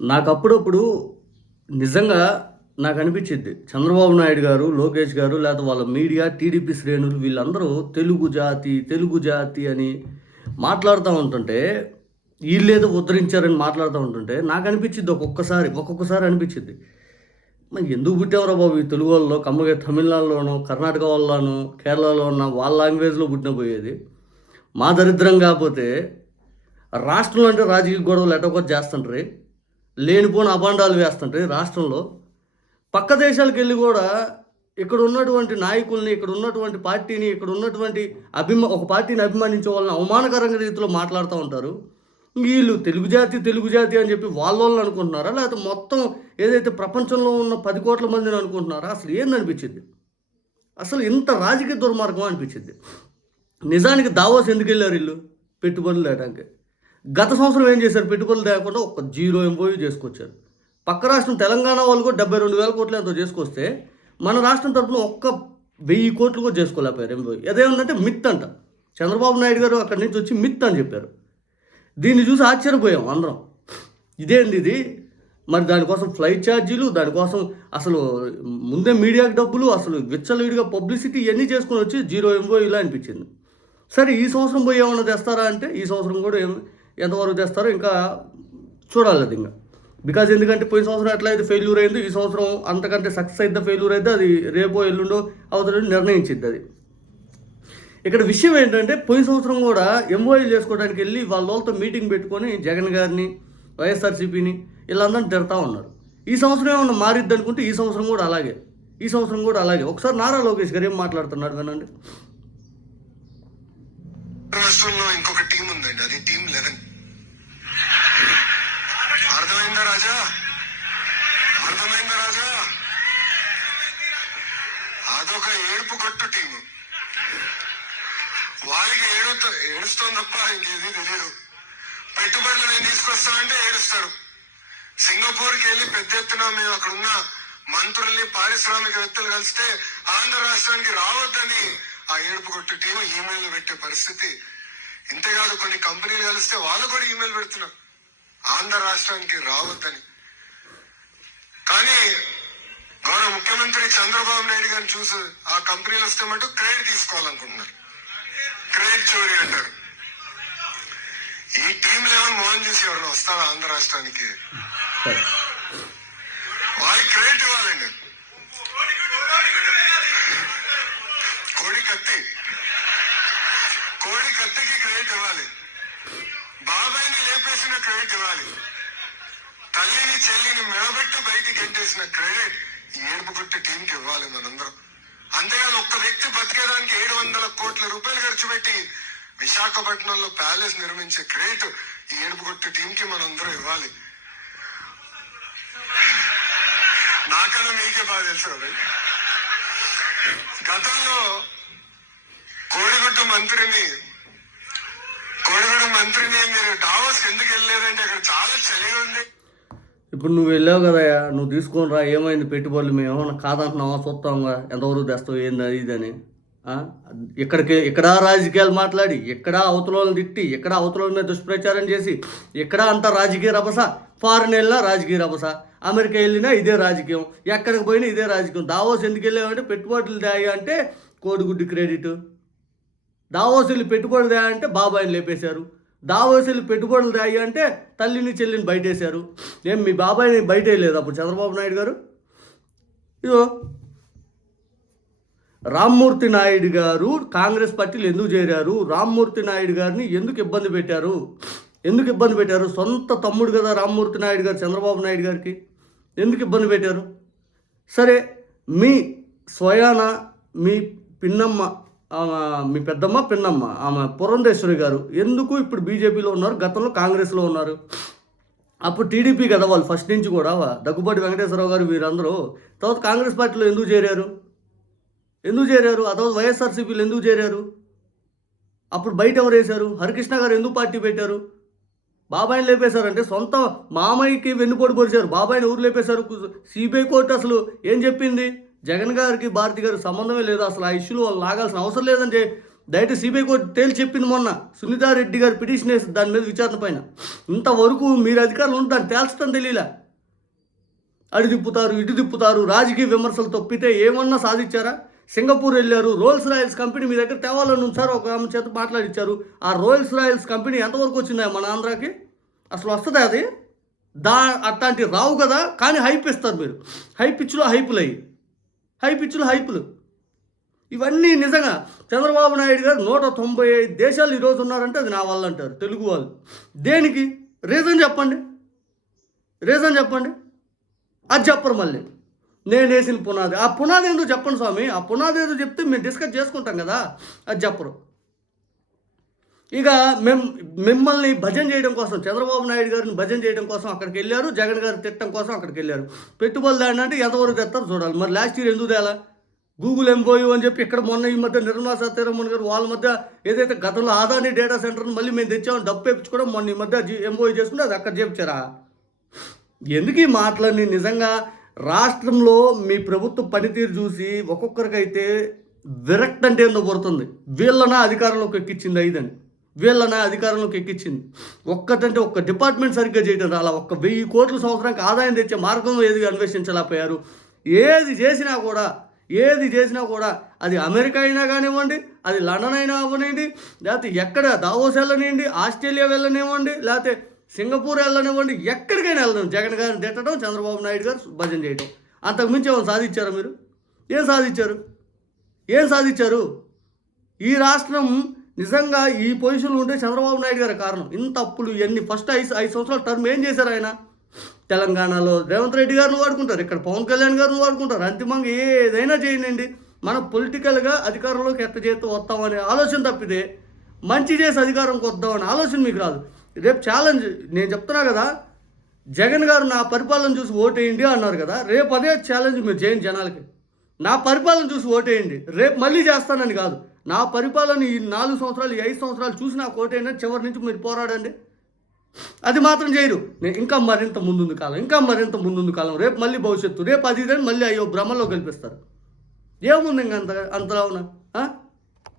నాకు అప్పుడప్పుడు నిజంగా నాకు అనిపించింది చంద్రబాబు నాయుడు గారు లోకేష్ గారు లేదా వాళ్ళ మీడియా టీడీపీ శ్రేణులు వీళ్ళందరూ తెలుగు జాతి తెలుగు జాతి అని మాట్లాడుతూ ఉంటుంటే వీళ్ళేదో ఉద్ధరించారని మాట్లాడుతూ ఉంటుంటే నాకు అనిపించింది ఒక్కొక్కసారి ఒక్కొక్కసారి అనిపించింది మరి ఎందుకు పుట్టావురా బాబు ఈ తెలుగు వాళ్ళలో? కమ్మగా తమిళనాడులోనో కర్ణాటక వాళ్ళను కేరళలో ఉన్న వాళ్ళ లాంగ్వేజ్లో పుట్టిన పోయేది. మా దరిద్రం కాకపోతే రాష్ట్రంలో అంటే రాజకీయ గొడవలు ఎటొకటి చేస్తుంటారు లేనిపోని అభాండాలు వేస్తుంటాయి రాష్ట్రంలో పక్క దేశాలకు వెళ్ళి కూడా ఇక్కడ ఉన్నటువంటి నాయకుల్ని ఇక్కడ ఉన్నటువంటి పార్టీని ఇక్కడ ఉన్నటువంటి అభిమా ఒక పార్టీని అభిమానించే వాళ్ళని అవమానకరంగా రీతిలో మాట్లాడుతూ ఉంటారు. వీళ్ళు తెలుగు జాతి తెలుగు జాతి అని చెప్పి వాళ్ళ వాళ్ళని అనుకుంటున్నారా? లేకపోతే మొత్తం ఏదైతే ప్రపంచంలో ఉన్న పది కోట్ల మందిని అనుకుంటున్నారా? అసలు ఏందనిపించింది అసలు ఇంత రాజకీయ దుర్మార్గం అనిపించింది. నిజానికి దావోస్ ఎందుకు వెళ్ళారు వీళ్ళు? పెట్టుబడులు లేడానికి గత సంవత్సరం ఏం చేశారు? పెట్టుబడులు లేకుండా ఒక జీరో ఎంపోయి చేసుకొచ్చారు. పక్క రాష్ట్రం తెలంగాణ వాళ్ళు కూడా డెబ్బై రెండు వేల కోట్లు ఎంతో చేసుకొస్తే మన రాష్ట్రం తరపున ఒక్క వెయ్యి కోట్లు కూడా చేసుకోలేకపోయారు ఎంపోయి అదేమంటే మిత్ అంట. చంద్రబాబు నాయుడు గారు అక్కడి నుంచి వచ్చి మిత్ అని చెప్పారు. దీన్ని చూసి ఆశ్చర్యపోయాం అందరం. ఇదేంది ఇది? మరి దానికోసం ఫ్లైట్ ఛార్జీలు దానికోసం అసలు ముందే మీడియాకి డబ్బులు అసలు విచ్చలవిడిగా పబ్లిసిటీ ఇవన్నీ చేసుకొని వచ్చి జీరో ఎంఓ ఇలా అనిపించింది. సరే ఈ సంవత్సరం పోయి ఏమన్నా తెస్తారా అంటే ఈ సంవత్సరం కూడా ఏమి ఎంతవరకు తెస్తారో ఇంకా చూడాలి అది ఇంకా. బికాజ్ ఎందుకంటే పోయిన సంవత్సరం ఎట్లయితే ఫెయిల్యూర్ అయింది ఈ సంవత్సరం అంతకంటే సక్సెస్ అయితే ఫెయిల్యూర్ అయితే అది రేపో ఎల్లుండో అవుతుందని నిర్ణయించింది అది. ఇక్కడ విషయం ఏంటంటే పోయిన సంవత్సరం కూడా ఎంఓఐ చేసుకోవడానికి వెళ్ళి వాళ్ళ వాళ్ళతో మీటింగ్ పెట్టుకొని జగన్ గారిని వైఎస్ఆర్సీపీని వీళ్ళందరినీ తిడతా ఉన్నారు. ఈ సంవత్సరం ఏమన్నా మారిద్ది అనుకుంటే ఈ సంవత్సరం కూడా అలాగే. ఈ సంవత్సరం కూడా అలాగే. ఒకసారి నారా లోకేష్ గారు ఏం మాట్లాడుతున్నాడు వినండి. రాష్ట్రంలో ఇంకొక టీం ఉందండి. అది టీం లెవెన్ అర్థమైందా రాజా? అర్థమైందా రాజా? అదొక ఏడుపు కొట్టు టీము. వాళ్ళకి ఏడుత ఏడుస్తుంది తప్ప ఇంకేది తెలియదు పెట్టుబడులు నేను తీసుకొస్తానంటే ఏడుస్తారు. సింగపూర్కి వెళ్ళి పెద్ద ఎత్తున మేము అక్కడ ఉన్న మంత్రుల్ని పారిశ్రామికవేత్తలు కలిస్తే ఆంధ్ర రాష్ట్రానికి రావద్దని ఆ ఏడుపు కొట్టు టీం ఈమెయిల్ పెట్టే పరిస్థితి ఇంతేకాదు కొన్ని కంపెనీలు కలిస్తే వాళ్ళు కూడా ఈమెయిల్ పెడుతున్నారు. ఆంధ్ర రాష్ట్రానికి రావద్దని. కానీ గౌరవ ముఖ్యమంత్రి చంద్రబాబు నాయుడు గారిని చూసి ఆ కంపెనీలు వస్తే మటు క్రెడిట్ తీసుకోవాలనుకుంటున్నారు. క్రెడిట్ చోరీ అంటారు. ఈ టీం లెవెన్ మోహన్ చూసి ఎవరైనా వస్తారా ఆంధ్ర రాష్ట్రానికి? చెల్లిని మెడబెట్టు బయటికి గెంటేసిన క్రెడిట్ ఈ ఏడుపు కొట్టి టీంకి ఇవ్వాలి మనందరం. అంతేగాని ఒక్క వ్యక్తి బతికేదానికి ఏడు వందల కోట్ల రూపాయలు ఖర్చు పెట్టి విశాఖపట్నంలో ప్యాలెస్ నిర్మించే క్రెడిట్ ఈ ఏడుపు కొట్టి టీంకి మనందరం ఇవ్వాలి. నాకన్నా మీకే బాగా తెలుసు కదా గతంలో కోడిగుడ్డు మంత్రిని కోడిగుడ్డు మంత్రిని మీరు డావస్ ఎందుకు వెళ్ళలేదంటే అక్కడ చాలా చలిగా ఉంది. ఇప్పుడు నువ్వు వెళ్ళావు కదయ్యా నువ్వు తీసుకొని రా ఏమైంది పెట్టుబడులు మేము ఏమన్నా కాదంటున్నావా చూస్తాంగా ఎంతవరకు తెస్తావు ఏంది ఇదని ఇది అని. ఇక్కడికి ఇక్కడ రాజకీయాలు మాట్లాడి ఎక్కడా అవతలను తిట్టి ఎక్కడ అవతల మీద దుష్ప్రచారం చేసి ఎక్కడ అంతా రాజకీయ రభస ఫారిన్ వెళ్ళినా రాజకీయ రభస అమెరికా వెళ్ళినా ఇదే రాజకీయం ఎక్కడికి పోయినా ఇదే రాజకీయం. దావోస్ ఎందుకు వెళ్ళామంటే పెట్టుబడులు దాయి అంటే కోడిగుడ్డు క్రెడిట్. దావోస్ వెళ్ళి పెట్టుబడులు దా అంటే బాబాయిని లేపేశారు. దావోస్ పెట్టుబడులు దాయి అంటే తల్లిని చెల్లిని బయటేశారు. ఏం మీ బాబాయ్ని బయట లేదు అప్పుడు చంద్రబాబు నాయుడు గారు? ఇదో రామ్మూర్తి నాయుడు గారు కాంగ్రెస్ పార్టీలు ఎందుకు చేరారు? రామ్మూర్తి నాయుడు గారిని ఎందుకు ఇబ్బంది పెట్టారు? ఎందుకు ఇబ్బంది పెట్టారు? సొంత తమ్ముడు కదా రామ్మూర్తి నాయుడు గారు చంద్రబాబు నాయుడు గారికి. ఎందుకు ఇబ్బంది పెట్టారు? సరే మీ స్వయాన మీ పిన్నమ్మ ఆమె మీ పెద్దమ్మ పిన్నమ్మ ఆమె పురంధేశ్వరి గారు ఎందుకు ఇప్పుడు బీజేపీలో ఉన్నారు? గతంలో కాంగ్రెస్లో ఉన్నారు. అప్పుడు టీడీపీ కదా వాళ్ళు ఫస్ట్ నుంచి కూడా. దగ్గుబాటి వెంకటేశ్వరరావు గారు వీరందరూ తర్వాత కాంగ్రెస్ పార్టీలో ఎందుకు చేరారు? ఎందుకు చేరారు? ఆ తర్వాత వైఎస్ఆర్సీపీలు ఎందుకు చేరారు? అప్పుడు బయట ఎవరు వేశారు? హరికృష్ణ గారు ఎందుకు పార్టీ పెట్టారు? బాబాయిని లేపేశారంటే సొంత మామయ్యకి వెన్నుపోటు పొడిచారు. బాబాయిని ఊరు లేపేశారు? సిబిఐ కోర్టు అసలు ఏం చెప్పింది? జగన్ గారికి భారతి గారికి సంబంధమే లేదు. అసలు ఆ ఇష్యూలో వాళ్ళు లాగాల్సిన అవసరం లేదని చెప్పి దయచేసి సిబిఐ కోర్టు తేల్చి చెప్పింది మొన్న. సునీతారెడ్డి గారు పిటిషన్ వేసి దాని మీద విచారణ పైన. ఇంతవరకు మీరు అధికారులు ఉంటే దాన్ని తేల్చడం తెలియలే అడి తిప్పుతారు ఇటు తిప్పుతారు రాజకీయ విమర్శలు తప్పితే ఏమన్నా సాధించారా? సింగపూర్ వెళ్ళారు రోల్స్ రాయల్స్ కంపెనీ మీ దగ్గర తేవాలని ఉంచారు ఒక ఆమె చేత మాట్లాడిచ్చారు. ఆ రోల్స్ రాయల్స్ కంపెనీ ఎంతవరకు వచ్చిందా మన ఆంధ్రాకి? అసలు వస్తుందా అది? దా అట్లాంటి రావు కదా కానీ హైప్ ఇస్తారు మీరు. హై పిచ్లో హైపులు అయ్యి హై పిచ్చులు హైపులు. ఇవన్నీ నిజంగా చంద్రబాబు నాయుడు గారు నూట తొంభై ఐదు దేశాలు ఈరోజు ఉన్నారంటే అది నా వల్ల అంటారు తెలుగు వాళ్ళు. దేనికి? రీజన్ చెప్పండి. రీజన్ చెప్పండి. అది చెప్పరు మళ్ళీ. నేను వేసిన పునాది. ఆ పునాది ఏందో చెప్పండి స్వామి. ఆ పునాది ఏదో చెప్తే మేము డిస్కస్ చేసుకుంటాం కదా. అది చెప్పరు. ఇక మేము మిమ్మల్ని భజన చేయడం కోసం చంద్రబాబు నాయుడు గారిని భజన చేయడం కోసం అక్కడికి వెళ్ళారు జగన్ గారు తిట్టడం కోసం అక్కడికి వెళ్ళారు. పెట్టుబడి అంటే ఎంతవరకు తెస్తారు చూడాలి. మరి లాస్ట్ ఇయర్ ఎందుకు తేలా? గూగుల్ ఎంబోయు అని చెప్పి ఇక్కడ మొన్న ఈ మధ్య నిర్మలా సత్యరామన్ గారు వాళ్ళ మధ్య ఏదైతే గతంలో ఆదాని డేటా సెంటర్ని మళ్ళీ మేము తెచ్చామని డబ్బు వేయించుకోవడం మొన్న ఈ మధ్య ఎంబోయు చేసుకుంటే అది అక్కడ చేపించారా? ఎందుకు ఈ మాటలన్నీ? నిజంగా రాష్ట్రంలో మీ ప్రభుత్వ పనితీరు చూసి ఒక్కొక్కరికైతే విరక్తి అంటే ఏందో పడుతుంది. వీళ్ళన అధికారంలోకి ఎక్కించింది ఐదని? వీళ్ళని అధికారంలోకి ఎక్కించింది. ఒక్కటంటే ఒక్క డిపార్ట్మెంట్ సరిగ్గా చేయడం రాలా. ఒక్క వెయ్యి కోట్ల సంవత్సరానికి ఆదాయం తెచ్చే మార్గం ఏది అన్వేషించలేకపోయారు. ఏది చేసినా కూడా ఏది చేసినా కూడా అది అమెరికా అయినా కానివ్వండి అది లండన్ అయినా అవ్వనివ్వండి లేకపోతే ఎక్కడ దావోస్ వెళ్ళనివ్వండి ఆస్ట్రేలియా వెళ్ళనివ్వండి లేకపోతే సింగపూర్ వెళ్ళనివ్వండి ఎక్కడికైనా వెళ్ళడం. జగన్ గారిని తిట్టడం చంద్రబాబు నాయుడు గారు భజన చేయడం అంతకు మించి ఏమైనా సాధించారా మీరు? ఏం సాధించారు? ఏం సాధించారు? ఈ రాష్ట్రం నిజంగా ఈ పొజిషన్లో ఉంటే చంద్రబాబు నాయుడు గారి కారణం. ఇంత అప్పులు ఇవన్నీ ఫస్ట్ ఐదు ఐదు సంవత్సరాల టర్మ్ ఏం చేశారు ఆయన? తెలంగాణలో రేవంత్ రెడ్డి గారిని వాడుకుంటారు ఇక్కడ పవన్ కళ్యాణ్ గారిని వాడుకుంటారు. అంతిమంగా ఏదైనా చేయండి. మనం పొలిటికల్గా అధికారంలోకి ఎత్త చేస్తూ వస్తామనే ఆలోచన తప్పితే మంచి చేసి అధికారంకి వద్దామనే ఆలోచన మీకు రాదు. రేపు ఛాలెంజ్ నేను చెప్తున్నా కదా జగన్ గారు నా పరిపాలన చూసి ఓటేయండి అన్నారు కదా రేపు అదే ఛాలెంజ్ మీరు చేయండి జనాలకి. నా పరిపాలన చూసి ఓటేయండి. రేపు మళ్ళీ చేస్తానని కాదు. నా పరిపాలన ఈ నాలుగు సంవత్సరాలు ఈ ఐదు సంవత్సరాలు చూసి నాకు ఓటేయండి చివరి నుంచి మీరు పోరాడండి. అది మాత్రం చేయరు. నేను ఇంకా మరింత ముందుంది కాలం ఇంకా మరింత ముందుంది కాలం. రేపు మళ్ళీ భవిష్యత్తు రేపు అది ఇదని మళ్ళీ అయ్యో భ్రమలో కల్పిస్తారు. ఏముంది ఇంకా అంత అంతలా ఉన్నా